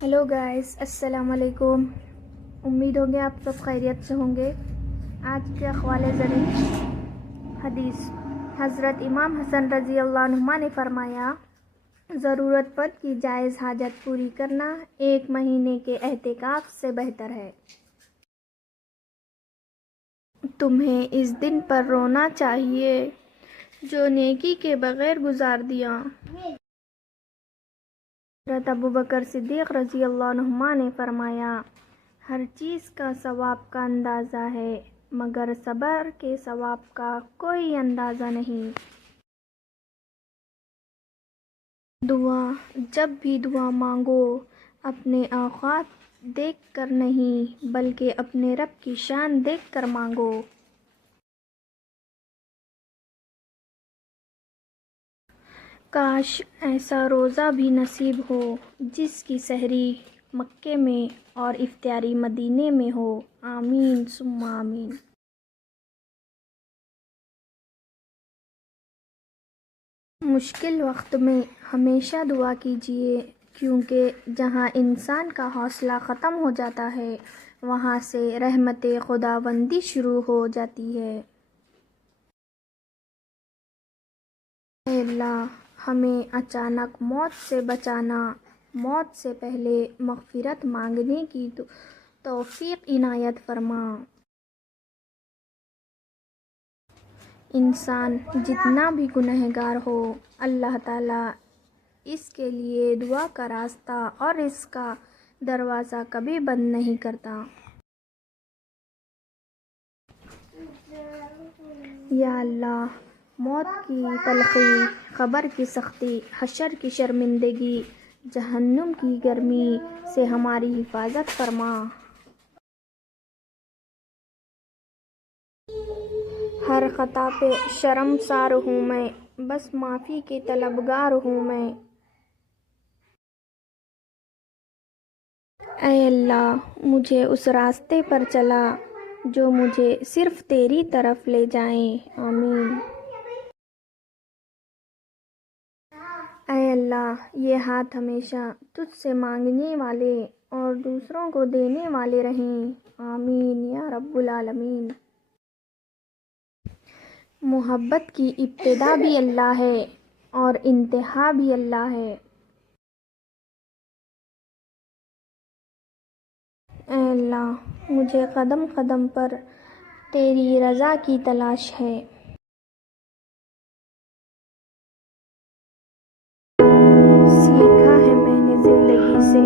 Hello guys, अस्सलाम वालेकुम। उम्मीद होंगे आप सब खैरियत से होंगे। आज के अखवाले ज़री हदीस हज़रत इमाम हसन रज़ी अल्लाह अन्हुमा ने फरमाया, ज़रूरत पर की जायज़ हाजत पूरी करना 1 महीने के एहतिकाफ से बेहतर है। तुम्हें इस दिन पर रोना चाहिए जो नेकी के बग़ैर गुजार दिया। हज़रत अबू बकर सिद्दीक़ रज़ी अल्लाह अन्हुमा ने फरमाया, हर चीज़ का सवाब का अंदाज़ा है मगर सब्र के सवाब का कोई अंदाज़ा नहीं। दुआ, जब भी दुआ मांगो अपने औकात देख कर नहीं बल्कि अपने रब की शान देख कर मांगो। काश ऐसा रोज़ा भी नसीब हो जिसकी सहरी मक्के में और इफ्तारी मदीने में हो। आमीन सुम्मा आमीन। मुश्किल वक्त में हमेशा दुआ कीजिए, क्योंकि जहाँ इंसान का हौसला ख़त्म हो जाता है वहाँ से रहमत खुदाबंदी शुरू हो जाती है। ऐ अल्लाह, हमें अचानक मौत से बचाना, मौत से पहले मग़फ़िरत मांगने की तौफ़ीक़ इनायत फरमा। इंसान जितना भी गुनहगार हो, अल्लाह ताला इसके लिए दुआ का रास्ता और इसका दरवाज़ा कभी बंद नहीं करता। या अल्लाह, मौत की तलख़ी, क़ब्र की सख्ती, हशर की शर्मिंदगी, जहन्नुम की गर्मी से हमारी हिफाजत फरमा। हर ख़ता पे शर्मसार हूँ मैं, बस माफ़ी के तलबगार हूँ मैं। ऐ अल्लाह, मुझे उस रास्ते पर चला जो मुझे सिर्फ़ तेरी तरफ ले जाए। आमीन। ऐ अल्लाह, ये हाथ हमेशा तुझसे मांगने वाले और दूसरों को देने वाले रहें। आमीन या रब्बुल आलमीन। मोहब्बत की इब्तिदा भी अल्लाह है और इंतहा भी अल्लाह है। ऐ अल्लाह, मुझे कदम कदम पर तेरी रज़ा की तलाश है। सीखा है मैंने ज़िंदगी से